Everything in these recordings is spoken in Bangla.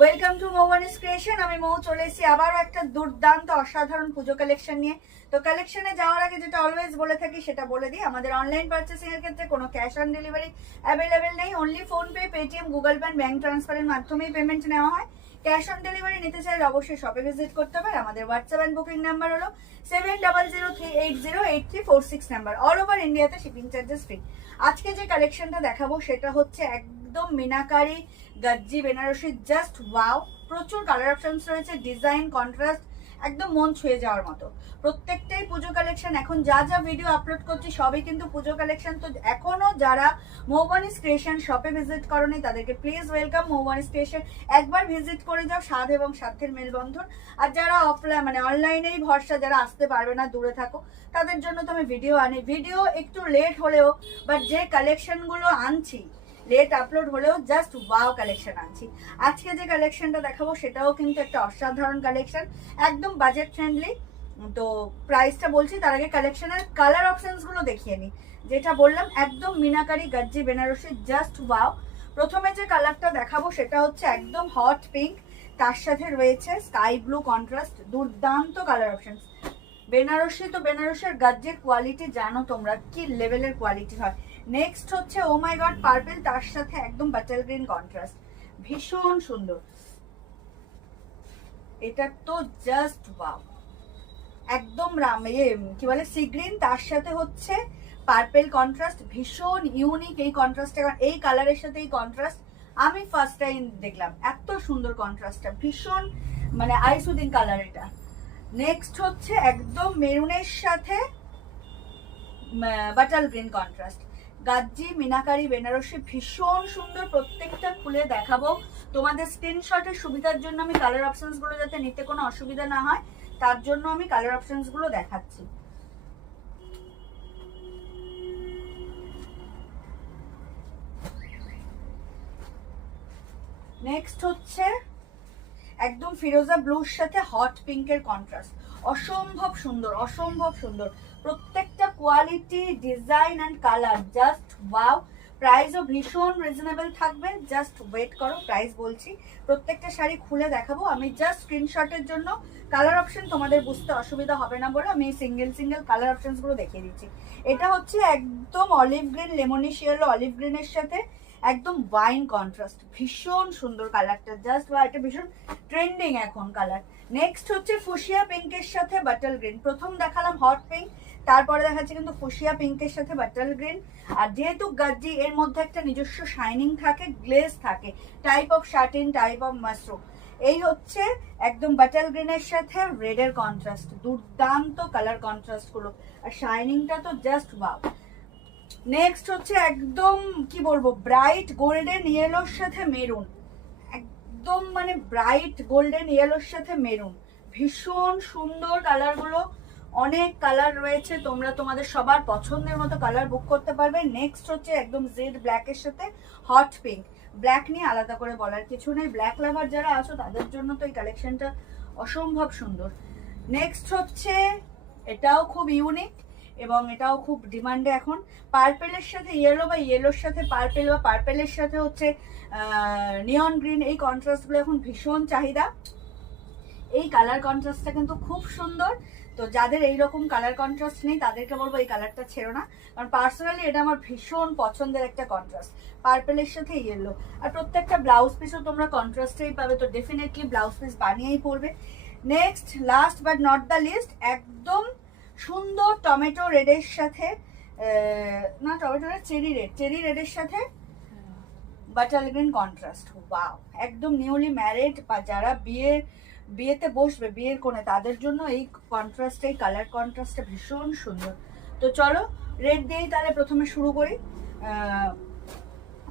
Welcome to মৌবানিস creation. আমি মৌ চলে এসেছি আবারও একটা দুর্দান্ত অসাধারণ পুজো কালেকশন নিয়ে। তো কালেকশনে যাওয়ার আগে যেটা অলওয়েজ বলে থাকি সেটা বলে দিই, আমাদের অনলাইন পারচেসিং এর ক্ষেত্রে কোনো ক্যাশ অন ডেলিভারি অ্যাভেলেবেল নেই। Only PhonePe, Paytm, Google Pay, bank ট্রান্সফারের মাধ্যমেই পেমেন্ট নেওয়া হয়। ক্যাশ অন ডেলিভারি নিতে চাইলে অবশ্যই শপে ভিজিট করতে হবে। আমাদের হোয়াটসঅ্যাপ অ্যান্ড বুকিং নাম্বার হলো 7003808346 নাম্বার। অল ওভার ইন্ডিয়াতে শিপিং চার্জেস ফ্রি। আজকে যে কালেকশনটা দেখাবো সেটা হচ্ছে একদম মিনাকারি গজ্জি বেনারসি, জাস্ট ওয়াও। প্রচুর কালার অপশনস রয়েছে, ডিজাইন কন্ট্রাস্ট একদম মন ছুঁয়ে যাওয়ার মতো। প্রত্যেকটাই পুজো কালেকশন। এখন যা যা ভিডিও আপলোড করছি সবই কিন্তু পুজো কালেকশন। তো এখনো যারা মৌবানিস ক্রিয়েশন শপে ভিজিট করনি তাদেরকে প্লিজ ওয়েলকাম মৌবানিস ক্রিয়েশন। একবার ভিজিট করে যাও, স্বাদ এবং স্বার্থের মেলবন্ধন। আর যারা অফলাইন মানে অনলাইনেই ভরসা, যারা আসতে পারবে না, দূরে থাকো, তাদের জন্য তো আমি ভিডিও আনি। ভিডিও একটু লেট হলেও বাট যে কালেকশনগুলো আনছি, লেট আপলোড হলেও জাস্ট ওয়াও কালেকশন আনছি। আজকে যে কালেকশনটা দেখাবো সেটাও কিন্তু একটা অসাধারণ কালেকশন, একদম বাজেট ফ্রেন্ডলি। তো প্রাইসটা বলছি তার আগে কালেকশনের কালার অপশনসগুলো দেখিয়ে নিই। যেটা বললাম একদম মিনাকারি গজ্জি বেনারসি, জাস্ট ওয়াও। প্রথমে যে কালারটা দেখাবো সেটা হচ্ছে একদম হট পিঙ্ক, তার সাথে রয়েছে স্কাই ব্লু কন্ট্রাস্ট। দুর্দান্ত কালার অপশনস। বেনারসি তো বেনারসির গজ্জির কোয়ালিটি জানো তোমরা কি লেভেলের কোয়ালিটি হয়। নেক্সট হচ্ছে ও মাই গড পার্পল, তার সাথে একদম বাটার গ্রিন কন্ট্রাস্ট, ভীষণ সুন্দর। এটা তো জাস্ট ওয়াও, একদম কি বলে সি গ্রিন, তার সাথে হচ্ছে পার্পল কন্ট্রাস্ট, ভীষণ ইউনিক এই কন্ট্রাস্ট। এই কালারের সাথে এই কন্ট্রাস্ট আমি ফার্স্ট টাইম দেখলাম। এত সুন্দর কন্ট্রাস্টটা, ভীষণ মানে আইসুদিন কালার এটা। নেক্সট হচ্ছে একদম মেরুনের সাথে butter green contrast, gajji meenakari Banarasi, ভীষণ সুন্দর। প্রত্যেকটা খুলে দেখাবো তোমাদের স্ক্রিনশটের সুবিধার জন্য। আমি কালার অপশনস গুলো যাতে নিতে কোনো অসুবিধা না হয় তার জন্য আমি কালার অপশনস গুলো দেখাচ্ছি। নেক্সট হচ্ছে একদম ফিরোজা ব্লুর সাথে হট পিঙ্কের কন্ট্রাস্ট, অসম্ভব সুন্দর, অসম্ভব সুন্দর। প্রত্যেকটা quality, design and colour just wow. প্রাইসও ভীষণ রিজনেবল থাকবে, জাস্ট ওয়েট করো, প্রাইস বলছি। প্রত্যেকটা শাড়ি খুলে দেখাবো। আমি জাস্ট স্ক্রিনশটের জন্য কালার অপশন তোমাদের বুঝতে অসুবিধা হবে না বলে আমি সিঙ্গেল সিঙ্গেল কালার অপশনসগুলো দেখিয়ে দিচ্ছি। এটা হচ্ছে একদম olive green, lemonish yellow olive গ্রিনের সাথে একদম ওয়াইন কন্ট্রাস্ট, ভীষণ সুন্দর কালারটা, জাস্ট বা এটা ভীষণ ট্রেন্ডিং এখন কালার। নেক্সট হচ্ছে ফুশিয়া পিঙ্কের সাথে বাটার গ্রিন। প্রথম দেখালাম হট পিঙ্ক, তারপরে দেখাচ্ছে কিন্তু ফুশিয়া পিঙ্কের সাথে বাটার গ্রিন। আর যেহেতু গাজ্জি এর মধ্যে একটা নিজস্ব শাইনিং থাকে, গ্লেজ থাকে, type of satin, type of mushroom. এই হচ্ছে একদম বাটার গ্রিনের সাথে রেডের কন্ট্রাস্ট, দুর্দান্ত কালার কন্ট্রাস্ট গুলো। আর শাইনিংটা তো জাস্ট ওয়াও। নেক্সট হচ্ছে একদম কি বলবো ব্রাইট গোল্ডেন ইয়েলোর সাথে মেরুন, একদম মানে ব্রাইট গোল্ডেন ইয়েলোর সাথে মেরুন, ভীষণ সুন্দর কালারগুলো। অনেক কালার রয়েছে, তোমরা তোমাদের সবার পছন্দের মতো কালার বুক করতে পারবে। নেক্সট হচ্ছে একদম জেড ব্ল্যাকের সাথে হট পিঙ্ক। ব্ল্যাক নিয়ে আলাদা করে বলার কিছু নেই, ব্ল্যাক লাভার যারা আছো তাদের জন্য তো এই কালেকশনটা অসম্ভব সুন্দর। নেক্সট হচ্ছে এটাও খুব ইউনিক এবং এটাও খুব ডিমান্ডে এখন, পার্পেলের সাথে ইয়েলো বা ইয়েলোর সাথে পার্পেল বা পার্পেলের সাথে হচ্ছে নিয়ন গ্রিন। এই কন্ট্রাস্টগুলো এখন ভীষণ চাহিদা। এই কালার কন্ট্রাস্টটা কিন্তু খুব সুন্দর। তো যাদের এইরকম কালার কন্ট্রাস্ট নেই তাদেরকে বলবো এই কালারটা ছেড়ো না, কারণ পার্সোনালি এটা আমার ভীষণ পছন্দের একটা কন্ট্রাস্ট, পার্পেলের সাথে ইয়েলো। আর প্রত্যেকটা ব্লাউজ পিসও তোমরা কন্ট্রাস্টেই পাবে, তো ডেফিনেটলি ব্লাউজ পিস বানিয়েই পরবে। Next last but not the least, একদম সুন্দর টমেটো রেডের সাথে না টমেটো রেড, চেরি রেডের সাথে বাটার গ্রিন কন্ট্রাস্ট, ওয়াও। একদম নিউলি ম্যারিড বা যারা বিয়েতে বসবে, বিয়ের কোণে, তাদের জন্য এই কন্ট্রাস্ট, এই কালার কন্ট্রাস্টটা ভীষণ সুন্দর। তো চলো রেড দিয়েই তাহলে প্রথমে শুরু করি।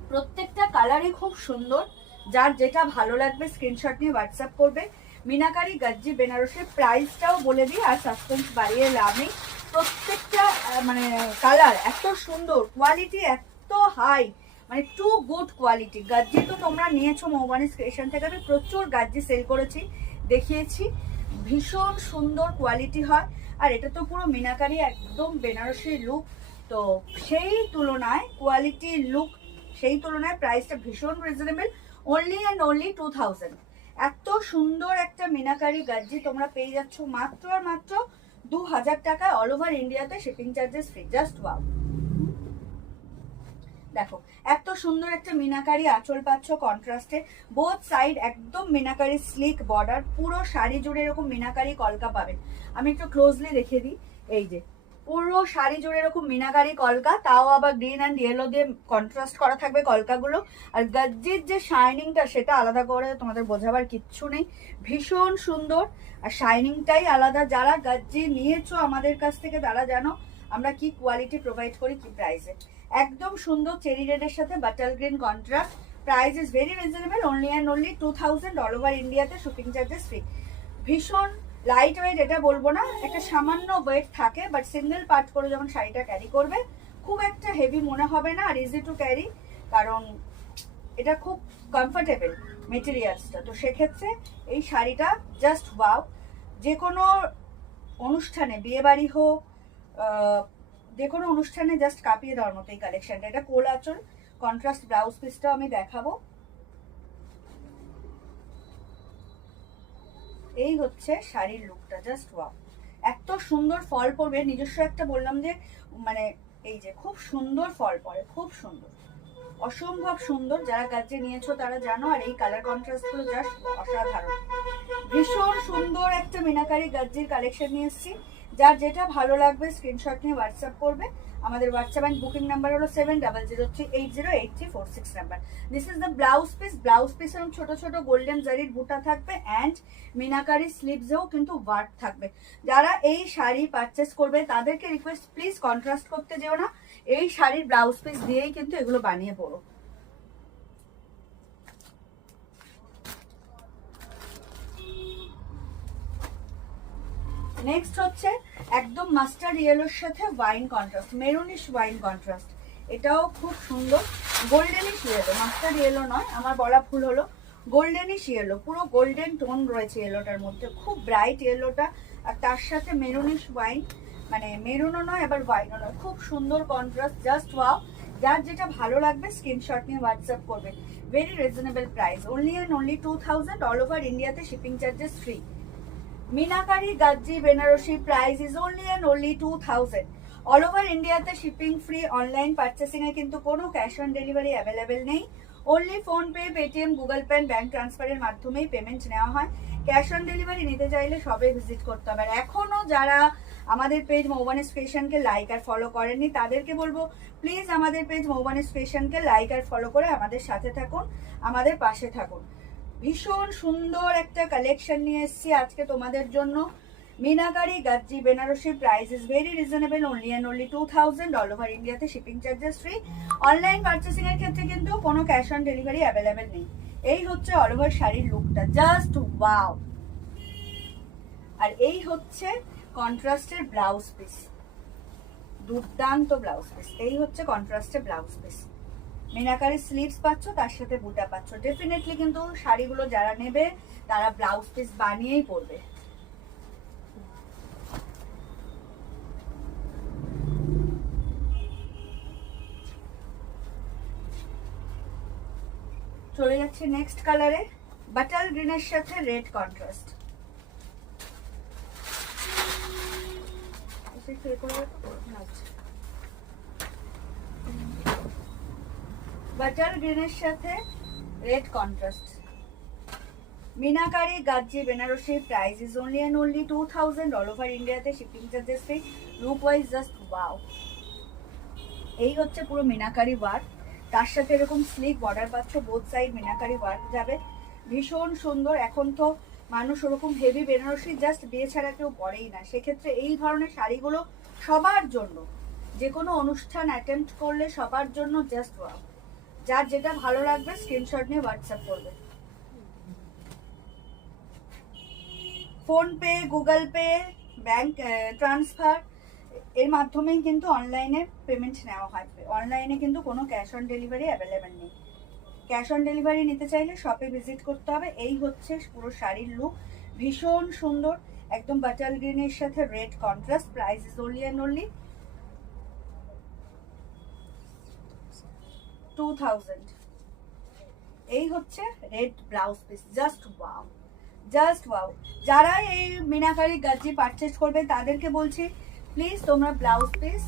প্রত্যেকটা কালারই খুব সুন্দর, যার যেটা ভালো লাগবে স্ক্রিনশট নিয়ে হোয়াটসঅ্যাপ করবে। মিনাকারি গজ্জি বেনারসের প্রাইসটাও বলে দিই, আর সাসপেন্স বাড়িয়ে লাভ নেই। প্রত্যেকটা মানে কালার এত সুন্দর, কোয়ালিটি এত হাই, মানে টু গুড কোয়ালিটি। গাজ্জি তো তোমরা নিয়েছো মৌবানিস ক্রিয়েশন থেকে, আমি প্রচুর গাজ্জি সেল করেছি, দেখিয়েছি, ভীষণ সুন্দর কোয়ালিটি হয়। আর এটা তো পুরো মিনাকারি একদম বেনারসি লুক, তো সেই তুলনায় কোয়ালিটি লুক, সেই তুলনায় প্রাইসটা ভীষণ রিজনেবল, অনলি অ্যান্ড অনলি 2000। এত সুন্দর একটা মিনাকারি গাজ্জি তোমরা পেয়ে যাচ্ছ মাত্র আর মাত্র 2000 টাকা, অল ওভার ইন্ডিয়াতে shipping charges free. Just wow. দেখো এত সুন্দর একটা মিনাকারি আঁচল পাচ্ছ কন্ট্রাস্টে, বোথ সাইড একদম মিনাকারি স্লিক বর্ডার, পুরো শাড়ি জুড়ে এরকম মিনাকারি কলকা পাবেন। আমি একটু ক্লোজলি দেখে দিই, এই যে পুরো শাড়ি জুড়ে এরকম মিনাকারি কলকা, তাও আবার গ্রিন অ্যান্ড ইয়েলো দিয়ে কন্ট্রাস্ট করা থাকবে কলকাগুলো। আর গাজ্জির যে শাইনিংটা সেটা আলাদা করে তোমাদের বোঝাবার কিচ্ছু নেই, ভীষণ সুন্দর। আর শাইনিংটাই আলাদা। যারা গাজ্জি নিয়েছো আমাদের কাছ থেকে তারা জানো আমরা কি কোয়ালিটি প্রোভাইড করি, কি প্রাইসে। একদম সুন্দর চেরি রেডের সাথে butter green contrast. Price is very reasonable, only and only 2000, all over ইন্ডিয়াতে শিপিং চার্জেস ফ্রি। ভীষণ লাইট ওয়েট এটা বলবো না, একটা সামান্য ওয়েট থাকে, বাট সিঙ্গেল পার্ট করে যখন শাড়িটা ক্যারি করবে খুব একটা হেভি মনে হবে না, আর ইজি টু ক্যারি, কারণ এটা খুব কমফোর্টেবল মেটেরিয়ালসটা। তো সেক্ষেত্রে এই শাড়িটা জাস্ট ওয়াও। যে কোনো অনুষ্ঠানে, বিয়ে বাড়ি হোক, যে কোনো অনুষ্ঠানে জাস্ট কাঁপিয়ে দেওয়ার মতো এই কালেকশনটা। এটা কোল আঁচল, কন্ট্রাস্ট ব্লাউজ পিসটাও আমি দেখাবো। এই হচ্ছে শাড়ির লুকটা, জাস্ট ওয়াও। এত সুন্দর ফল পড়বে, নিজস্ব একটা বললাম যে মানে এই যে খুব সুন্দর ফল পড়ে, খুব সুন্দর, অসম্ভব সুন্দর। যারা গাজ্জি নিয়েছো তারা জানো। আর এই কালার কন্ট্রাস্ট গুলো জাস্ট অসাধারণ। ভীষণ সুন্দর একটা মিনাকারি গাজ্জির কালেকশন নিয়ে এসেছি। যার যেটা ভালো লাগবে স্ক্রিনশট নিয়ে হোয়াটসঅ্যাপ করবে। আমাদের হোয়াটসঅ্যাপ অ্যান্ড বুকিং নাম্বার হলো 7003808346 number. This is the blouse piece. Blouse piece এরকম ছোট ছোট গোল্ডেন জারির বুটা থাকবে, অ্যান্ড মিনাকারি স্লিভসেও কিন্তু ওয়ার্ক থাকবে। যারা এই শাড়ি পারচেস করবে তাদেরকে রিকোয়েস্ট, প্লিজ কন্ট্রাস্ট করতে যেও না, এই শাড়ির ব্লাউজ পিস দিয়েই কিন্তু এগুলো বানিয়ে পড়ো। নেক্সট হচ্ছে একদম মাস্টার্ড ইয়েলোর সাথে wine contrast, maroonish wine contrast. এটাও খুব সুন্দর, গোল্ডেনিশ ইয়েলো, মাস্টার্ড ইয়েলো নয়, আমার বলা ভুল হলো, গোল্ডেনিশ ইয়েলো, পুরো গোল্ডেন টোন রয়েছে ইয়েলোটার মধ্যে, খুব ব্রাইট ইয়েলোটা। আর তার সাথে মেরুনিশ ওয়াইন, মানে মেরুনও নয় আবার ওয়াইনও নয়, খুব সুন্দর কন্ট্রাস্ট, জাস্ট ওয়াও। যার যেটা ভালো লাগবে স্ক্রিনশট নিয়ে হোয়াটসঅ্যাপ করবে। Very reasonable price, only and only 2000, all over ইন্ডিয়াতে shipping charges free. Meenakari gajji Banarasi price is only and only 2000, all over ইন্ডিয়াতে শিপিং ফ্রি। অনলাইন পারচেসিং এ কিন্তু কোনো ক্যাশ অন ডেলিভারি অ্যাভেলেবেল নেই, only PhonePe, Paytm, Google Pay, bank ট্রান্সফারের মাধ্যমেই পেমেন্ট নেওয়া হয়। ক্যাশ অন ডেলিভারি নিতে চাইলে সবে ভিজিট করতে হবে। আর এখনো যারা আমাদের পেজ মৌবানিস ফ্যাশনকে লাইক আর ফলো করেননি তাদেরকে বলবো প্লিজ আমাদের পেজ মৌবানিস ফ্যাশনকে লাইক আর ফলো করে আমাদের সাথে থাকুন, আমাদের পাশে থাকুন। ভীষণ সুন্দর একটা কালেকশন নিয়ে এসেছি আজকে তোমাদের জন্য। Meenakari gajji Banarasi price is very reasonable, only and only 2000, all over ইন্ডিয়াতে shipping charges free. Online purchasing এর ক্ষেত্রে কিন্তু কোনো ক্যাশ অন ডেলিভারি অ্যাভেলেবেল নেই। এই হচ্ছে অল ওভার শাড়ির লুকটা, জাস্ট ওয়াও। আর এই হচ্ছে কন্ট্রাস্টের ব্লাউজ পিস, দুর্দান্ত ব্লাউজ পিস। এই হচ্ছে কন্ট্রাস্টের ব্লাউজ পিস, মিনাকারি স্লিভস পাচ্ছ, তার সাথে বুটা পাচ্ছ। ডেফিনেটলি কিন্তু শাড়িগুলো যারা নেবে তারা ব্লাউজ পিস বানিয়েই পরবে। চলে যাচ্ছে নেক্সট কালারে, বাটার গ্রিনের সাথে রেড কন্ট্রাস্ট। বাটার গ্রিনের সাথে red contrast, meenakari gajji Banarasi price is only and only 2000, all over ইন্ডিয়াতে shipping charges free. Look wise just wow. এই হচ্ছে পুরো মিনাকারি ওয়ার্ক, তার সাথে এরকম স্লিক বর্ডার পাচ্ছ, বোথ সাইড মিনাকারি ওয়ার্ক যাবে, ভীষণ সুন্দর। এখন তো মানুষ ওরকম হেভি বেনারসি জাস্ট বিয়ে ছাড়া কেউ পরেই না, সেক্ষেত্রে এই ধরনের শাড়িগুলো সবার জন্য, যে কোনো অনুষ্ঠান অ্যাটেম্প্ট করলে সবার জন্য জাস্ট ওয়াও। যার যেটা ভালো লাগবে স্ক্রিনশট নিয়ে হোয়াটসঅ্যাপ করবে। PhonePe, Google Pay, bank transfer এর মাধ্যমেই কিন্তু অনলাইনে পেমেন্ট নেওয়া হয়। অনলাইনে কিন্তু কোনো ক্যাশ অন ডেলিভারি অ্যাভেলেবেল নেই। ক্যাশ অন ডেলিভারি নিতে চাইলে শপে ভিজিট করতে হবে। এই হচ্ছে পুরো শাড়ির লুক, ভীষণ সুন্দর, একদম বাটার গ্রিনের সাথে red contrast. Price is only and only 2000। এই হচ্ছে red blouse piece, just wow, just wow. যারা এই মিনাকারি গাজি পারচেস করবে তাদেরকে বলছি প্লিজ তোমরা ব্লাউজ পিস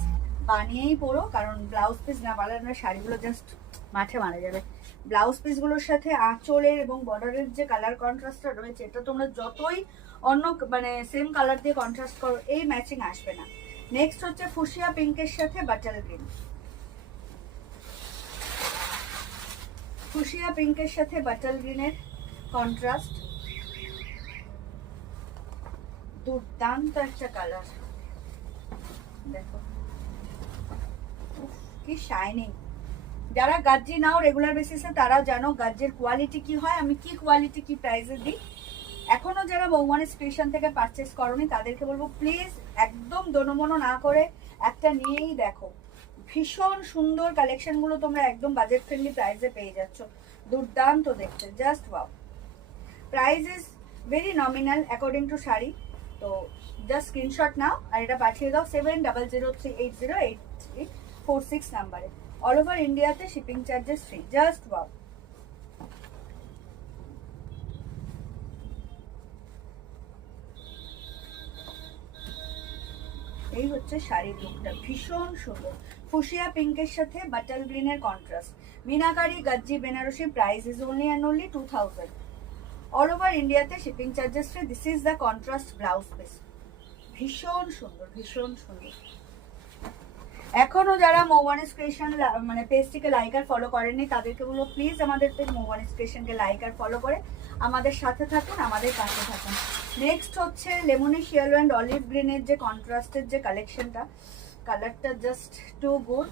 বানিয়েই পরো, কারণ ব্লাউজ পিস না বানালে শাড়িগুলো জাস্ট মাঠে মারা যাবে। ব্লাউজ পিসগুলোর সাথে আঁচলের এবং বর্ডারের যে কালার কন্ট্রাস্টটা রয়েছে, এটা তোমরা যতই অন্য মানে সেম কালার দিয়ে কন্ট্রাস্ট করো, এই ম্যাচিং আসবে না। নেক্সট হচ্ছে ফুশিয়া পিঙ্কের সাথে বাটার গ্রিন, ফুশিয়া পিঙ্কের সাথে বাটার গ্রিনের কন্ট্রাস্ট, দুর্দান্ত একটা কালার। দেখো কি শাইনিং। যারা গাজ্জি নাও রেগুলার বেসিসে তারা জানো গাজ্জের কোয়ালিটি কি হয়, আমি কি কোয়ালিটি কি প্রাইসে দিই। এখনো যারা বৌমানি স্টেশন থেকে পারচেস করনি তাদেরকে বলবো প্লিজ একদম দোনোমনো না করে একটা নিয়েই দেখো। ভীষণ সুন্দর কালেকশনগুলো তোমরা একদম বাজেট ফ্রেন্ডলি প্রাইসে পেয়ে যাচ্ছ, দুর্দান্ত দেখতে, just wow. Price is very nominal according to sari. তো জাস্ট স্ক্রিনশট নাও আর এটা পাঠিয়ে দাও 7003808346 নাম্বারে। অল ওভার ইন্ডিয়াতে shipping charges free, just wow. এই হচ্ছে শাড়ির লুকটা, ভীষণ সুন্দর। ফুশিয়া পিঙ্কের সাথে বাটার গ্রিনের contrast, meenakari gajji Banarasi, price is only and only 2000। All over ইন্ডিয়াতে shipping charges free. This is the contrast blouse piece, ভীষণ সুন্দর, ভীষণ সুন্দর। এখনো যারা মৌবানিস ক্রিয়েশন মানে পেজটিকে লাইক আর ফলো করেননি তাদেরকে বলবো প্লিজ আমাদের পেজ মৌবানিস ক্রিয়েশনকে লাইক আর ফলো করে আমাদের সাথে থাকুন, আমাদের পাশে থাকুন। নেক্সট হচ্ছে লেমনিশ ইয়েলো অ্যান্ড অলিভ গ্রিনের যে কন্ট্রাস্টের যে কালেকশনটা, কালারটা জাস্ট টু গুড,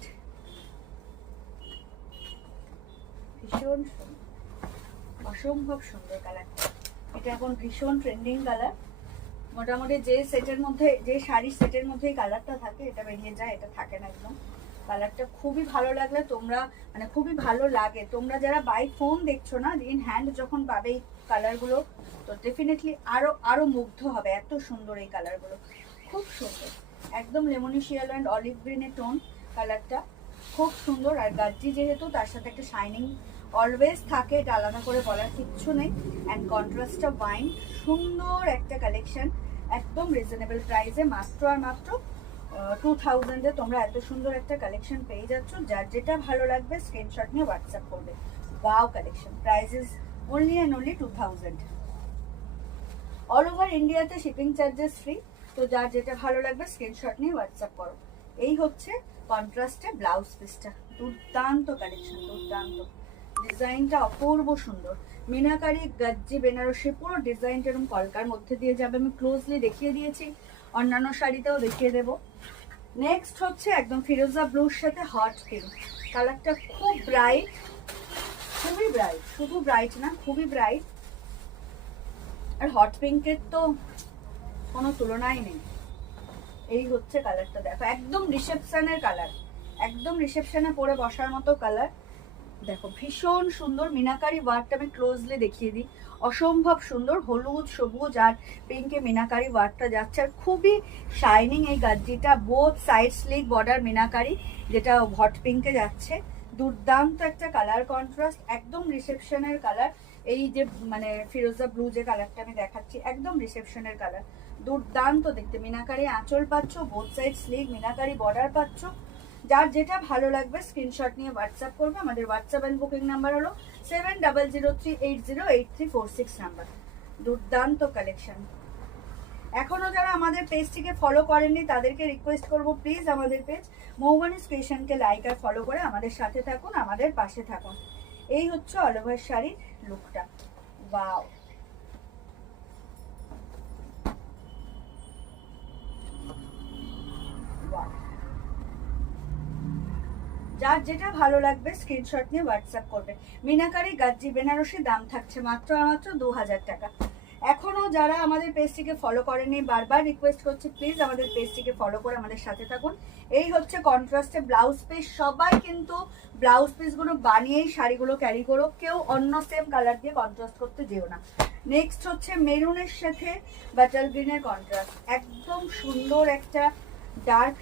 ভীষণ সুন্দর, অসম্ভব সুন্দর কালারটা। এটা এখন ভীষণ ট্রেন্ডিং কালার। মোটামুটি যে সেটের মধ্যে, যে শাড়ির সেটের মধ্যে এই কালারটা থাকে এটা বেরিয়ে যায়, এটা থাকে না একদম। কালারটা খুবই ভালো লাগলে তোমরা মানে খুবই ভালো লাগে, তোমরা যারা বাই ফোন দেখছো না, ইন হ্যান্ড যখন পাবে এই কালারগুলো তো ডেফিনেটলি আরো মুগ্ধ হবে। এত সুন্দর এই কালারগুলো, খুব সুন্দর, একদম লেমনিশ ইয়েলো অ্যান্ড অলিভ গ্রিনের টোন কালারটা, খুব সুন্দর। আর গাজ্জি যেহেতু তার সাথে একটা শাইনিং অলওয়েজ থাকে, এটা আলাদা করে বলার কিচ্ছু নেই। অ্যান্ড কন্ট্রাস্টটা ওয়াইন, সুন্দর একটা কালেকশন, একদম রিজনেবল প্রাইসে, মাত্র আর মাত্র 2000-এ তোমরা এত সুন্দর একটা কালেকশন পেয়ে যাচ্ছ। যার যেটা ভালো লাগবে স্ক্রিনশট নিয়ে হোয়াটসঅ্যাপ করবে। Wow collection, price is only and only 2000। All over ইন্ডিয়াতে শিপিং চার্জেস ফ্রি। তো যার যেটা ভালো লাগবে স্ক্রিনশট নিয়ে হোয়াটসঅ্যাপ করো। এই হচ্ছে কন্ট্রাস্টে ব্লাউজ পিসটা, দুর্দান্ত কালেকশন, দুর্দান্ত। ডিজাইনটা অপূর্ব সুন্দর, মিনাকারি গাজ্জি বেনারসি পুরো ডিজাইনটা এরকম কলকার মধ্যে দিয়ে যাবে। আমি ক্লোজলি দেখিয়ে দিয়েছি, অন্যান্য শাড়িতেও দেখিয়ে দেবো। নেক্সট হচ্ছে একদম ফিরোজা ব্লুর সাথে হট পিঙ্ক, কালারটা খুব ব্রাইট, খুবই ব্রাইট, শুধু ব্রাইট না খুবই ব্রাইট। আর হট পিঙ্কের তো কোনো তুলনাই নেই। এই হচ্ছে কালারটা, দেখো একদম রিসেপশনের কালার, একদম রিসেপশনে পরে বসার মতো কালার। দেখো ভীষণ সুন্দর, মিনাকারি ওয়ার্কটা আমি ক্লোজলি দেখিয়ে দিই, অসম্ভব সুন্দর। হলুদ সবুজ আর পিঙ্কে মিনাকারি ওয়ার্কটা যাচ্ছে, আর খুবই শাইনিং এই গাজ্জিটা। Both side sleek border meenakari, যেটা হট পিঙ্কে যাচ্ছে, দুর্দান্ত একটা কালার কন্ট্রাস্ট, একদম রিসেপশনের কালার। এই যে মানে ফিরোজা ব্লু যে কালারটা আমি দেখাচ্ছি, একদম রিসেপশনের কালার, দুর্দান্ত দেখতে। মিনাকারি আঁচল পাচ্ছ, both side slick meenakari border পাচ্ছ। যার যেটা ভালো লাগবে স্ক্রিনশট নিয়ে হোয়াটসঅ্যাপ করবে। আমাদের হোয়াটসঅ্যাপ অ্যান্ড বুকিং নাম্বার হলো 7003808346 নাম্বার। দুর্দান্ত কালেকশন। এখনো যারা আমাদের পেজটিকে ফলো করেননি তাদেরকে রিকোয়েস্ট করব প্লিজ আমাদের পেজ মৌবানিস ক্রিয়েশনকে লাইক আর ফলো করে আমাদের সাথে থাকুন, আমাদের পাশে থাকুন। এই হচ্ছে অল ওভার শাড়ির লুকটা, ওয়াও। যার যেটা ভালো লাগবে স্ক্রিনশট নিয়ে হোয়াটসঅ্যাপ করবে। মিনাকারি গাজ্জি বেনারসি, দাম থাকছে মাত্র আর মাত্র 2000 টাকা। এখনো যারা আমাদের পেজটিকে ফলো করেনি বারবার রিকোয়েস্ট করছি প্লিজ আমাদের পেজটিকে ফলো করে আমাদের সাথে থাকুন। এই হচ্ছে কন্ট্রাস্টে ব্লাউজ পিস। সবাই কিন্তু ব্লাউজ পিসগুলো বানিয়েই শাড়িগুলো ক্যারি করো, কেউ অন্য সেম কালার দিয়ে কন্ট্রাস্ট করতে যেও না। নেক্সট হচ্ছে মেরুনের সাথে বাটার গ্রিনের কন্ট্রাস্ট, একদম সুন্দর একটা ডার্ক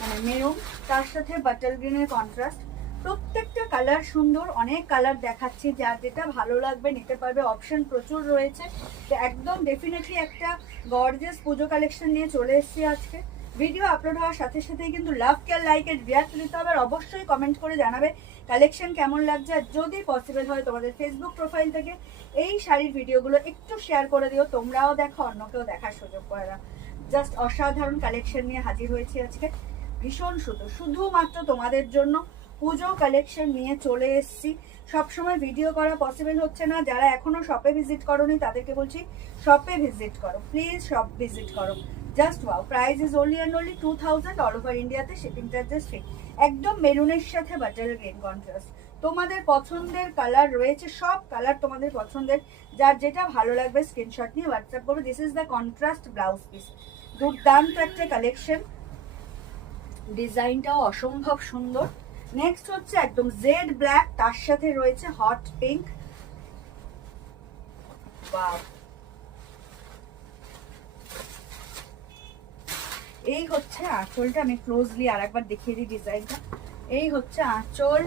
মানে মেরুন, তার সাথে বাটার গ্রিনের কন্ট্রাস্ট, প্রত্যেকটা কালার সুন্দর, অনেক কালার দেখাচ্ছি, যার যেটা ভালো লাগবে নিতে পারবে, অপশন প্রচুর রয়েছে। তো একদম ডেফিনেটলি একটা গর্জিয়াস পুজো কালেকশন নিয়ে চলে এসেছি আজকে। ভিডিও আপলোড হওয়ার সাথে সাথেই কিন্তু লাভ কেয়ার লাইকের রিয়াক্ট দিতে হবে, আর অবশ্যই কমেন্ট করে জানাবে কালেকশন কেমন লাগছে। আর যদি পসিবল হয় তোমাদের ফেসবুক প্রোফাইল থেকে এই শাড়ির ভিডিওগুলো একটু শেয়ার করে দিও, তোমরাও দেখো, অন্যকেও দেখার সুযোগ করে না। জাস্ট অসাধারণ কালেকশন নিয়ে হাজির হয়েছি আজকে, ভীষণ সুন্দর, শুধুমাত্র তোমাদের জন্য পুজো কালেকশন নিয়ে চলে এসেছি। সবসময় ভিডিও করা পসিবল হচ্ছে না, যারা এখনো শপে ভিজিট করোনি তাদেরকে বলছি শপে ভিজিট করো, প্লিজ শপ ভিজিট করো। Just wow, price is only and only 2000, all over ইন্ডিয়াতে শিপিং চার্জেস ফ্রি। একদম মেরুনের সাথে বাটার গ্রিন কন্ট্রাস্ট, তোমাদের পছন্দের কালার রয়েছে, সব কালার তোমাদের পছন্দের, যার যেটা ভালো লাগবে স্ক্রিনশট নিয়ে হোয়াটসঅ্যাপ করো। This is the contrast blouse piece, দুর্দান্ত একটা কালেকশন, ডিজাইনটাও অসম্ভব সুন্দর। নেক্সট হচ্ছে একদম জেড ব্ল্যাক, তার সাথে রয়েছে হট পিঙ্ক। ওয়াও, এই হচ্ছে আঁচলটা, আমি ক্লোজলি আরেকবার দেখিয়ে দিই ডিজাইনটা। এই হচ্ছে আঁচল,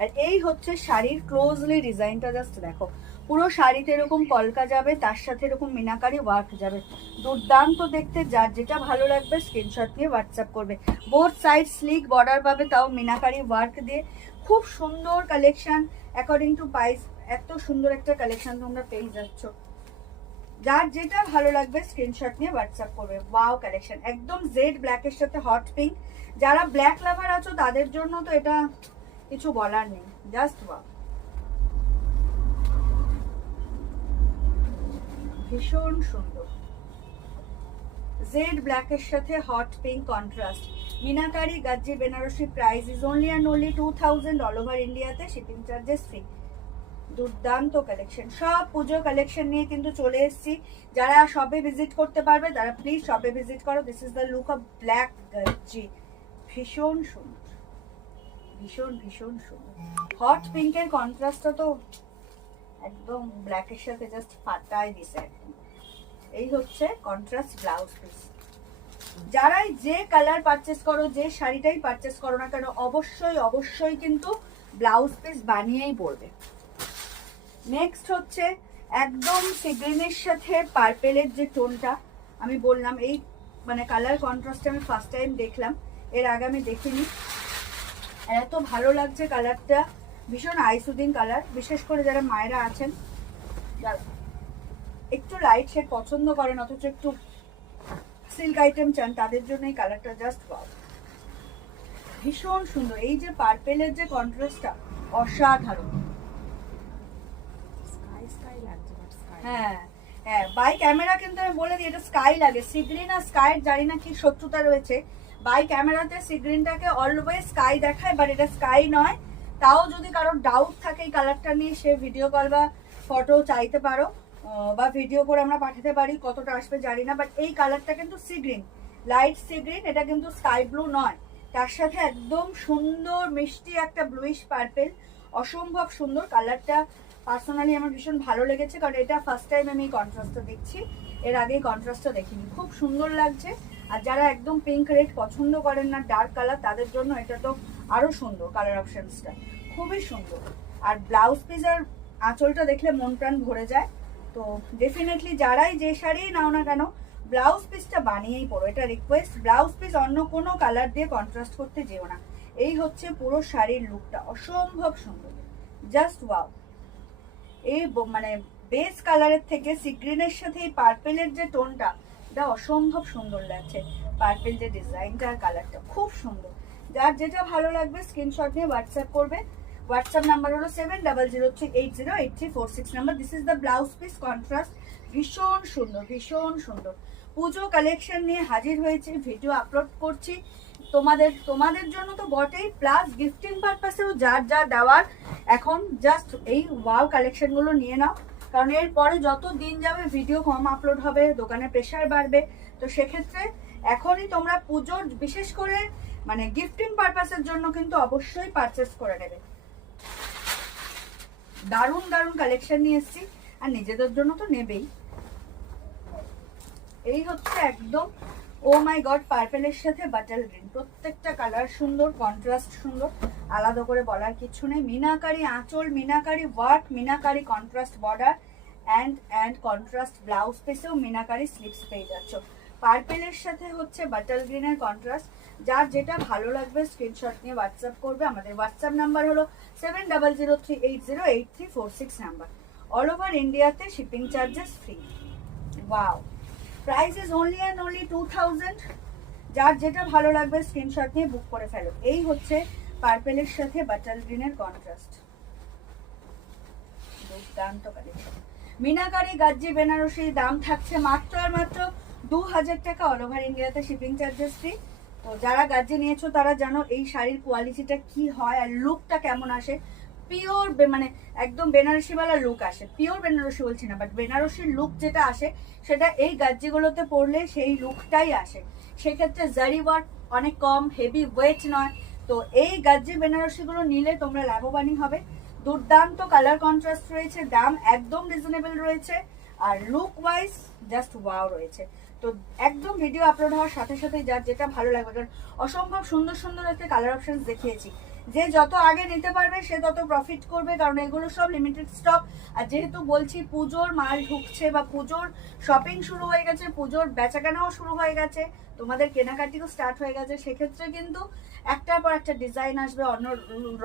আর এই হচ্ছে শাড়ির ক্লোজলি ডিজাইনটা, জাস্ট দেখো, পুরো শাড়িতে এরকম কলকা যাবে, তার সাথে এরকম মিনাকারি ওয়ার্ক যাবে, দুর্দান্ত দেখতে। যার যেটা ভালো লাগবে স্ক্রিনশট নিয়ে হোয়াটসঅ্যাপ করবে। বোথ সাইড স্লিক বর্ডার পাবে, তাও মিনাকারি ওয়ার্ক দিয়ে, খুব সুন্দর কালেকশন। অ্যাকর্ডিং টু প্রাইস এত সুন্দর একটা কালেকশন তোমরা পেয়ে যাচ্ছ, যার যেটা ভালো লাগবে স্ক্রিনশট নিয়ে হোয়াটসঅ্যাপ করবে। ওয়াও কালেকশন, একদম জেড ব্ল্যাকের সাথে হট পিঙ্ক। যারা ব্ল্যাক লাভার আছো তাদের জন্য তো এটা কিছু বলার নেই, জাস্ট ওয়াও, ভীষণ সুন্দর। জেড ব্ল্যাকের সাথে hot pink contrast, meenakari gajji Banarasi, price is only and only 2000, all over ইন্ডিয়াতে শিপিং চার্জেস ফ্রি। দুর্দান্ত কালেকশন, সব পুজো কালেকশন নিয়ে কিন্তু চলে এসেছি। যারা শপে ভিজিট করতে পারবে তারা প্লিজ শপে ভিজিট করো। This is the look of black gajji, ভীষণ সুন্দর, ভীষণ ভীষণ সুন্দর। হট পিঙ্কের কন্ট্রাস্টটা তো একদম ব্ল্যাকের সাথে জাস্ট ফাটাই দিছে একদম। এই হচ্ছে কন্ট্রাস্ট ব্লাউজ পিস। যারাই যে কালার পারচেস করো, যে শাড়িটাই পারচেস করো না কেন, অবশ্যই অবশ্যই কিন্তু ব্লাউজ পিস বানিয়েই পরবে। নেক্সট হচ্ছে একদম সি গ্রিনের সাথে পার্পেলের যে টোনটা, আমি বললাম এই মানে কালার কন্ট্রাস্টে আমি ফার্স্ট টাইম দেখলাম, এর আগে আমি দেখিনি। এত ভালো লাগছে কালারটা, ভীষণ আইসুদিং কালার, বিশেষ করে যারা মায়েরা আছেন, যারা একটু লাইট শেড পছন্দ করেন অথচ একটু সিল্ক আইটেম চান, তাদের জন্য এই কালারটা জাস্ট ওয়াও, ভীষণ সুন্দর। এই যে পার্পেলের যে কন্ট্রাস্টটা অসাধারণ। হ্যাঁ হ্যাঁ, বাই ক্যামেরা কিন্তু আমি বলে দিই এটা স্কাই লাগে, সি গ্রিন আর স্কাইয়ের জানি না কি শত্রুতা রয়েছে। বাই ক্যামেরাতে সি গ্রিনটাকে অলওয়েজ স্কাই দেখায়, বাট এটা স্কাই নয়। তাও যদি কারোর ডাউট থাকে এই কালারটা নিয়ে, সে ভিডিও কল বা ফটো চাইতে পারো, বা ভিডিও করে আমরা পাঠাতে পারি, কতটা আসবে জানি না, বাট এই কালারটা কিন্তু sea green, light sea green, এটা কিন্তু স্কাই ব্লু নয়। তার সাথে একদম সুন্দর মিষ্টি একটা ব্লুইশ পার্পেল, অসম্ভব সুন্দর কালারটা। পার্সোনালি আমার ভীষণ ভালো লেগেছে, কারণ এটা ফার্স্ট টাইম আমি কন্ট্রাস্টটা দেখছি, এর আগে কন্ট্রাস্টটা দেখিনি, খুব সুন্দর লাগছে। আর যারা একদম পিঙ্ক রেড পছন্দ করেন না, ডার্ক কালার, তাদের জন্য এটা তো আরো সুন্দর, কালার অপশনসটা খুবই সুন্দর। আর ব্লাউজ পিস আর আঁচলটা দেখলে মন প্রাণ ভরে যায়। তো ডেফিনেটলি যারাই যে শাড়ি নাও না কেন, ব্লাউজ পিসটা বানিয়েই পড়ো, এটা রিকোয়েস্ট। ব্লাউজ পিস অন্য কোনো কালার দিয়ে কন্ট্রাস্ট করতে যেও না। এই হচ্ছে পুরো শাড়ির লুকটা, অসম্ভব সুন্দর, জাস্ট ওয়াও। এই মানে বেস কালারের থেকে সি গ্রিনের সাথে এই পার্পেলের যে টোনটা, এটা অসম্ভব সুন্দর লাগছে। পার্পেল যে ডিজাইনটা আর কালারটা খুব সুন্দর। যার যেটা ভালো লাগবে স্ক্রিনশট নিয়ে হোয়াটসঅ্যাপ করবে। হোয়াটসঅ্যাপ নাম্বার হলো 7003808346 number. This is the blouse piece contrast, ভীষণ সুন্দর, ভীষণ সুন্দর। পুজো কালেকশন নিয়ে হাজির হয়েছে, ভিডিও আপলোড করছি তোমাদের জন্য তো বটেই, প্লাস গিফটিং পারপাসেও যার যা দেওয়ার। এখন জাস্ট এই ওয়াও কালেকশনগুলো নিয়ে নাও, কারণ এরপরে যত দিন যাবে ভিডিও কম আপলোড হবে, দোকানে প্রেশার বাড়বে। তো সেক্ষেত্রে এখনই তোমরা পুজোর বিশেষ করে মানে গিফটিং পারপাসের জন্য কিন্তু অবশ্যই পারচেস করে নেবে। দারুণ দারুণ কালেকশন নিয়ে এসেছি, আর নিজেদের জন্য তো নেবেই। এই হচ্ছে একদম ও মাই গড পার্পেলের সাথে বাটার গ্রিন, প্রত্যেকটা কালার সুন্দর, কন্ট্রাস্ট সুন্দর। আলাদা করে বলার কিছু নেই। মিনাকারি আঁচল, meenakari work, meenakari contrast border and contrast blouse পিসেও মিনাকারি স্লিপস পেয়ে যাচ্ছ। পার্পেলের সাথে হচ্ছে বাটার গ্রিনের কন্ট্রাস্ট। যার যেটা ভালো লাগবে স্ক্রিনশট নিয়ে হোয়াটসঅ্যাপ করবে। আমাদের হোয়াটসঅ্যাপ নাম্বার হলো 7003808346 নাম্বার। অল ওভার ইন্ডিয়াতে shipping charges free. Wow, price is only and only 2000। যার যেটা ভালো লাগবে স্ক্রিনশট নিয়ে বুক করে ফেলো। এই হচ্ছে পার্পেলের সাথে বাটার গ্রিনের কন্ট্রাস্ট, দুর্দান্ত কালেকশন। মিনাকারি গাজ্জি বেনারসি দাম থাকছে মাত্র আর মাত্র 2000 টাকা। অল ওভার ইন্ডিয়াতে শিপিং চার্জেস ফ্রি। তো যারা গাজ্জি নিয়েছো তারা জানো এই শাড়ির কোয়ালিটিটা কি হয় আর লুকটা কেমন আসে। পিওর মানে একদম বেনারসিওয়ালা লুক আসে। পিওর বেনারসি বলছি না, বাট বেনারসির লুক যেটা আসে সেটা এই গাজ্জিগুলোতে পরলে সেই লুকটাই আসে। সেক্ষেত্রে জারি ওয়ার্ক অনেক কম, হেভি ওয়েট নয়। তো এই গাজ্জি বেনারসিগুলো নিলে তোমরা লাভবানই হবে। দুর্দান্ত কালার কন্ট্রাস্ট রয়েছে, দাম একদম রিজনেবল রয়েছে, আর লুক ওয়াইজ জাস্ট ওয়াও রয়েছে। তো একদম ভিডিও আপলোড হওয়ার সাথে সাথে যার যেটা ভালো লাগবে, কারণ অসম্ভব সুন্দর সুন্দর একটা কালার অপশন দেখিয়েছি। যে যত আগে নিতে পারবে সে তত প্রফিট করবে, কারণ এগুলো সব লিমিটেড স্টক। আর যেহেতু বলছি পুজোর মাল ঢুকছে বা পুজোর শপিং শুরু হয়ে গেছে, পুজোর বেচাকেনাও শুরু হয়ে গেছে, তোমাদের কেনাকাটিও স্টার্ট হয়ে গেছে, সেক্ষেত্রে কিন্তু একটার পর একটা ডিজাইন আসবে, অন্য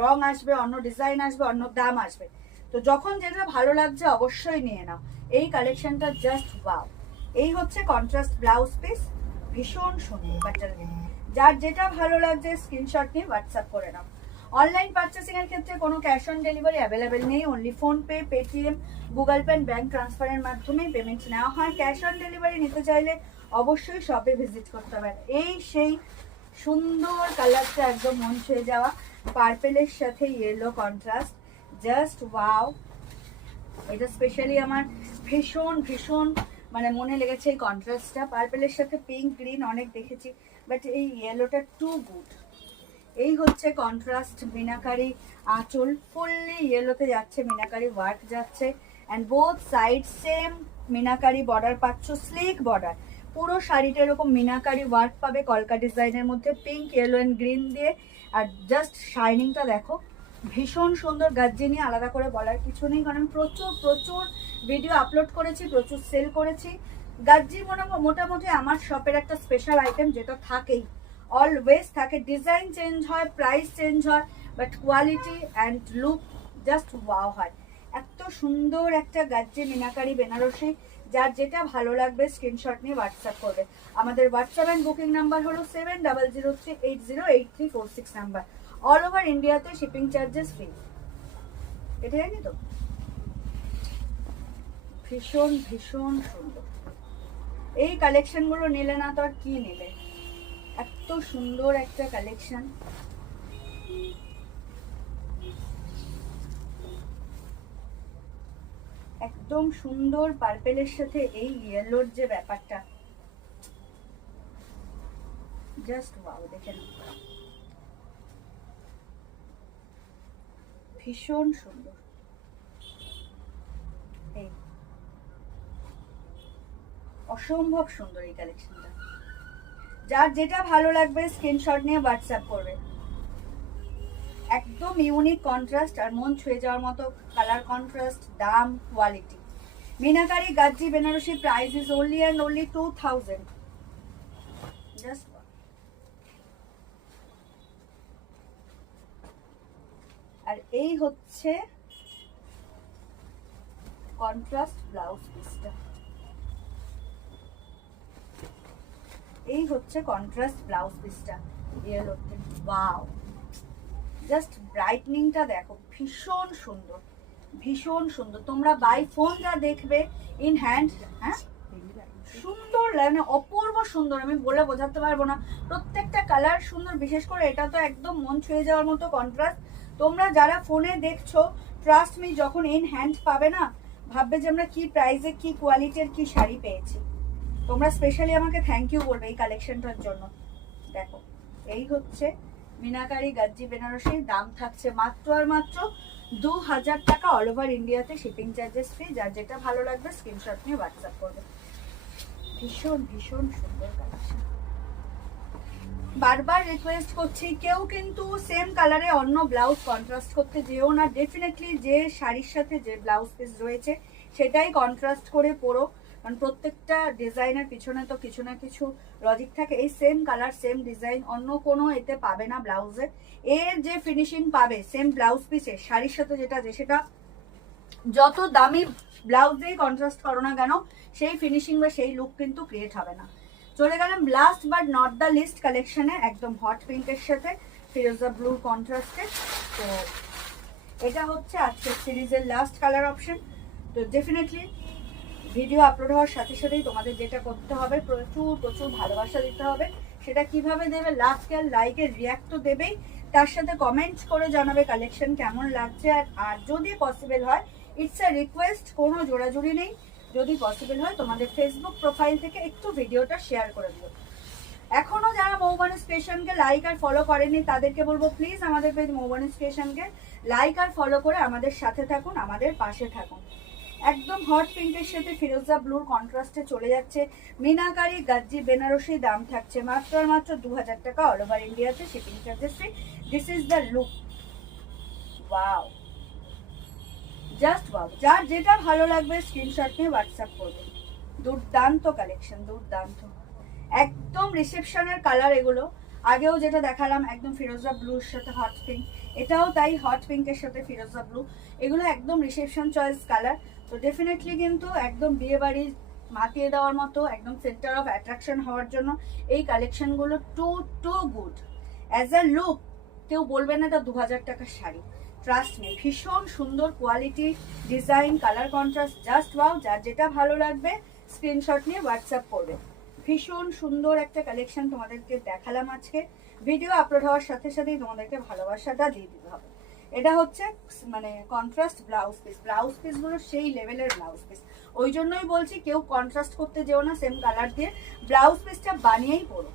রং আসবে, অন্য ডিজাইন আসবে, অন্য দাম আসবে। তো যখন যেটা ভালো লাগছে অবশ্যই নিয়ে নাও। এই কালেকশনটা জাস্ট ওয়াও। এই হচ্ছে কন্ট্রাস্ট ব্লাউজ পিস, ভীষণ সুন্দর বাটার গ্রিন। যার যেটা ভালো লাগছে স্ক্রিনশট নিয়ে হোয়াটসঅ্যাপ করে নাও। অনলাইন পারচেসিং এর ক্ষেত্রে কোনো ক্যাশ অন ডেলিভারি অ্যাভেলেবেল নেই। Only PhonePe, Paytm, Google Pay, bank ট্রান্সফারের মাধ্যমে পেমেন্ট নেওয়া হয়। ক্যাশ অন ডেলিভারি নিতে চাইলে অবশ্যই শপে ভিজিট করতে হবে। এই সেই সুন্দর কালারটা, একদম মন ছুঁয়ে যাওয়া পার্পেলের সাথে ইয়েলো কন্ট্রাস্ট, জাস্ট ওয়াও। এটা স্পেশালি আমার ভীষণ ভীষণ মানে মনে লেগেছে এই কন্ট্রাস্টটা। পার্পেলের সাথে পিঙ্ক গ্রিন অনেক দেখেছি, বাট এই ইয়েলোটা টু গুড। এই হচ্ছে কন্ট্রাস্ট মিনাকারি আঁচল, ফুললি ইয়েলোতে যাচ্ছে, মিনাকারি ওয়ার্ক যাচ্ছে, and both side same meenakari border পাচ্ছ, স্লিক বর্ডার। পুরো শাড়িটা এরকম মিনাকারি ওয়ার্ক পাবে কলকা ডিজাইনের মধ্যে, পিঙ্ক, ইয়েলো অ্যান্ড গ্রিন দিয়ে। আর জাস্ট শাইনিংটা দেখো, ভীষণ সুন্দর। গাজ্জি নিয়ে আলাদা করে বলার কিছু নেই, কারণ প্রচুর প্রচুর ভিডিও আপলোড করেছি, প্রচুর সেল করেছি। গাজ্জি মোটামুটি আমার শপের একটা স্পেশাল আইটেম, যেটা থাকেই, অলওয়েজ থাকে। ডিজাইন চেঞ্জ হয়, প্রাইস চেঞ্জ হয়, but quality and look just wow হয়। এত সুন্দর একটা গাজ্জি মিনাকারি বেনারসি, যার যেটা ভালো লাগবে স্ক্রিনশট নিয়ে হোয়াটসঅ্যাপ করবে। আমাদের হোয়াটসঅ্যাপ অ্যান্ড বুকিং নাম্বার হলো 7003808346 নাম্বার। অল ওভার ইন্ডিয়াতে শিপিং চার্জেস ফ্রি। এটা জানি তো, ভীষণ ভীষণ সুন্দর। এই কালেকশনগুলো নিলে না তো আর কি নিলে, এত সুন্দর একটা কালেকশন। একদম সুন্দর পার্পেলের সাথে এই ইয়েলোর যে ব্যাপারটা, জাস্ট ওয়াও। দেখে নাও, ভীষণ সুন্দর। এই অসম্ভব সুন্দর এই কালেকশনটা। যার যেটা ভালো লাগবে স্ক্রিনশট নিয়ে হোয়াটসঅ্যাপ করবে। একদম ইউনিক কন্ট্রাস্ট আর মন ছুঁয়ে যাওয়ার মতো কালার কন্ট্রাস্ট, দাম, quality. Meenakari gajji Banarasi price is only and only 2000। Just আর এই হচ্ছে কন্ট্রাস্ট ব্লাউজ পিসটা। এই হচ্ছে কন্ট্রাস্ট ব্লাউজ পিসটা ইয়েলোতে। ওয়াও, জাস্ট ব্রাইটনিংটা দেখো, ভীষণ সুন্দর, ভীষণ সুন্দর। তোমরা বাই ফোন যা দেখবে, ইন হ্যান্ড, হ্যাঁ সুন্দর মানে অপূর্ব সুন্দর, আমি বলে বোঝাতে পারবো না। প্রত্যেকটা কালার সুন্দর, বিশেষ করে এটা তো একদম মন ছুঁয়ে যাওয়ার মতো কন্ট্রাস্ট। তোমরা যারা ফোনে দেখছো, ট্রাস্ট মি, যখন ইন হ্যান্ড পাবে না, ভাববে যে আমরা কি প্রাইসে, কি কোয়ালিটির, কি শাড়ি পেয়েছি। তোমরা স্পেশালি আমাকে থ্যাংক ইউ বলবে এই কালেকশনটার জন্য। দেখো, এই হচ্ছে মিনাকারি গাজ্জি বেনারসি, দাম থাকছে মাত্র আর মাত্র 2000 টাকা। অল ওভার ইন্ডিয়াতে শিপিং চার্জেস ফ্রি। যার যেটা ভালো লাগবে স্ক্রিনশট নিয়ে হোয়াটসঅ্যাপ করবে। ভীষণ ভীষণ সুন্দর কালেকশন। বারবার রিকোয়েস্ট করছি, কেউ কিন্তু সেম কালারে অন্য ব্লাউজ কন্ট্রাস্ট করতে যেও না। ডেফিনেটলি যে শাড়ির সাথে যে ব্লাউজ পিস রয়েছে সেটাই কন্ট্রাস্ট করে পরো, কারণ প্রত্যেকটা ডিজাইনের পিছনে তো কিছু না কিছু লজিক থাকে। এই সেম কালার সেম ডিজাইন অন্য কোনো এতে পাবে না ব্লাউজে। এর যে ফিনিশিং পাবে সেম ব্লাউজ পিসে শাড়ির সাথে যেটা সেটা যত দামি ব্লাউজ দিয়ে কন্ট্রাস্ট করো না কেন সেই ফিনিশিং বা সেই লুক কিন্তু ক্রিয়েট হবে না। চলে গেলাম last but not the least কালেকশনে, একদম হট পিঙ্কের সাথে ফিরোজা ব্লুর কন্ট্রাস্টে। তো এটা হচ্ছে আজকের সিরিজের লাস্ট কালার অপশন। তো ডেফিনেটলি ভিডিও আপলোড হওয়ার সাথে সাথেই তোমাদের যেটা করতে হবে, প্রচুর প্রচুর ভালোবাসা দিতে হবে। সেটা কিভাবে দেবে? লাস্ট আর লাইকের রিয়াক্ট তো দেবেই, তার সাথে কমেন্টস করে জানাবে কালেকশন কেমন লাগছে। আর যদি পসিবল হয়, ইটস আ রিকোয়েস্ট, কোনো জোড়াজুড়ি নেই, যদি পসিবল হয় তোমাদের ফেসবুক প্রোফাইল থেকে একটু ভিডিওটা শেয়ার করে দিও। এখনো যারা মৌবানি স্টেশনকে লাইক আর ফলো করেনি তাদেরকে বলবো প্লিজ আমাদের পেজ মৌবানি স্টেশনকে লাইক আর ফলো করে আমাদের সাথে থাকুন, আমাদের পাশে থাকুন। একদম হট পিঙ্কের সাথে ফিরোজা ব্লুর কন্ট্রাস্টে চলে যাচ্ছে মিনাকারি গাজ্জি বেনারসি। দাম থাকছে মাত্র আর মাত্র 2000 টাকা, অল ওভার ইন্ডিয়াতে shipping charges free. This is the look. Wow, just wow. যার যেটা ভালো লাগবে স্ক্রিনশট নিয়ে হোয়াটসঅ্যাপ করবে। দুর্দান্ত কালেকশন, দুর্দান্ত, একদম রিসেপশনের কালার এগুলো। আগেও যেটা দেখালাম একদম ফিরোজা ব্লুর সাথে হট পিঙ্ক, এটাও তাই হট পিঙ্কের সাথে ফিরোজা ব্লু। এগুলো একদম রিসেপশন চয়েস কালার। তো ডেফিনেটলি কিন্তু একদম বিয়ে বাড়ি মাতিয়ে দেওয়ার মতো, একদম সেন্টার অফ অ্যাট্রাকশন হওয়ার জন্য এই কালেকশনগুলো too good. As a look কেউ বলবে না এটা 2000 টাকার শাড়ি। ট্রাস্ট মি, ভীষণ সুন্দর quality, design, colour contrast, just wow. যার যেটা ভালো লাগবে স্ক্রিনশট নিয়ে হোয়াটসঅ্যাপ করবে। ভীষণ সুন্দর একটা কালেকশন তোমাদেরকে দেখালাম আজকে। ভিডিও আপলোড হওয়ার সাথে সাথেই তোমাদেরকে ভালোবাসাটা দিয়ে দিতে হবে। এটা হচ্ছে মানে কন্ট্রাস্ট ব্লাউজ পিস। ব্লাউজ পিসগুলো সেই লেভেলের ব্লাউজ পিস, ওই জন্যই বলছি কেউ কন্ট্রাস্ট করতে যেও না, সেম কালার দিয়ে ব্লাউজ পিসটা বানিয়েই পরো।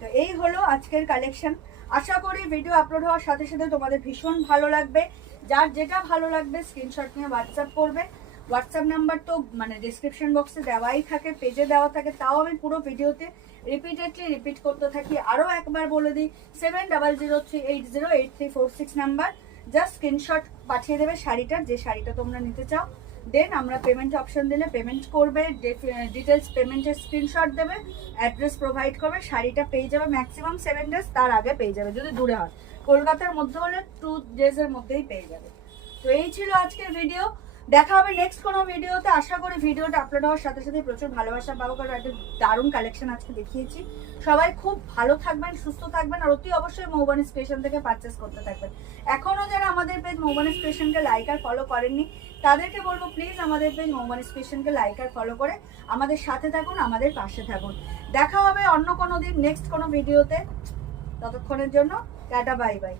তো এই হলো আজকের কালেকশন। আশা করি ভিডিও আপলোড হওয়ার সাথে সাথে তোমাদের ভীষণ ভালো লাগবে। যার যেটা ভালো লাগবে স্ক্রিনশট নিয়ে হোয়াটসঅ্যাপ করবে। হোয়াটসঅ্যাপ নাম্বার তো মানে ডিসক্রিপশন বক্সে দেওয়াই থাকে, পেজে দেওয়া থাকে, তাও আমি পুরো ভিডিওতে রিপিটেডলি রিপিট করতে থাকি। আরও একবার বলে দিই, 7003808346 নাম্বার। জাস্ট স্ক্রিনশট পাঠিয়ে দেবে শাড়িটার, যে শাড়িটা তোমরা নিতে চাও। দেন আমরা পেমেন্ট অপশন দিলে পেমেন্ট করবে, ডিটেলস পেমেন্টের স্ক্রিনশট দেবে, অ্যাড্রেস প্রোভাইড করবে, শাড়িটা পেয়ে যাবে ম্যাক্সিমাম 7 ডেজ, তার আগে পেয়ে যাবে। যদি দূরে হয়, কলকাতার মধ্যে হলে 2 ডেজের মধ্যেই পেয়ে যাবে। তো এই ছিল আজকের ভিডিও। দেখা হবে নেক্সট কোনো ভিডিওতে। আশা করি ভিডিওটা আপলোড হওয়ার সাথে সাথে প্রচুর ভালোবাসা পাবো, কারণ একটা দারুণ কালেকশন আজকে দেখিয়েছি। সবাই খুব ভালো থাকবেন, সুস্থ থাকবেন, আর অতি অবশ্যই মৌবানি স্টেশন থেকে পারচেস করতে থাকবেন। এখনও যারা আমাদের পেজ মৌবানি স্টেশনকে লাইক আর ফলো করেননি তাদেরকে বলবো প্লিজ আমাদের পেজ মৌবানি স্টেশনকে লাইক আর ফলো করে আমাদের সাথে থাকুন, আমাদের পাশে থাকুন। দেখা হবে অন্য কোনো দিন নেক্সট কোনো ভিডিওতে। ততক্ষণের জন্য টাটা, বাই বাই।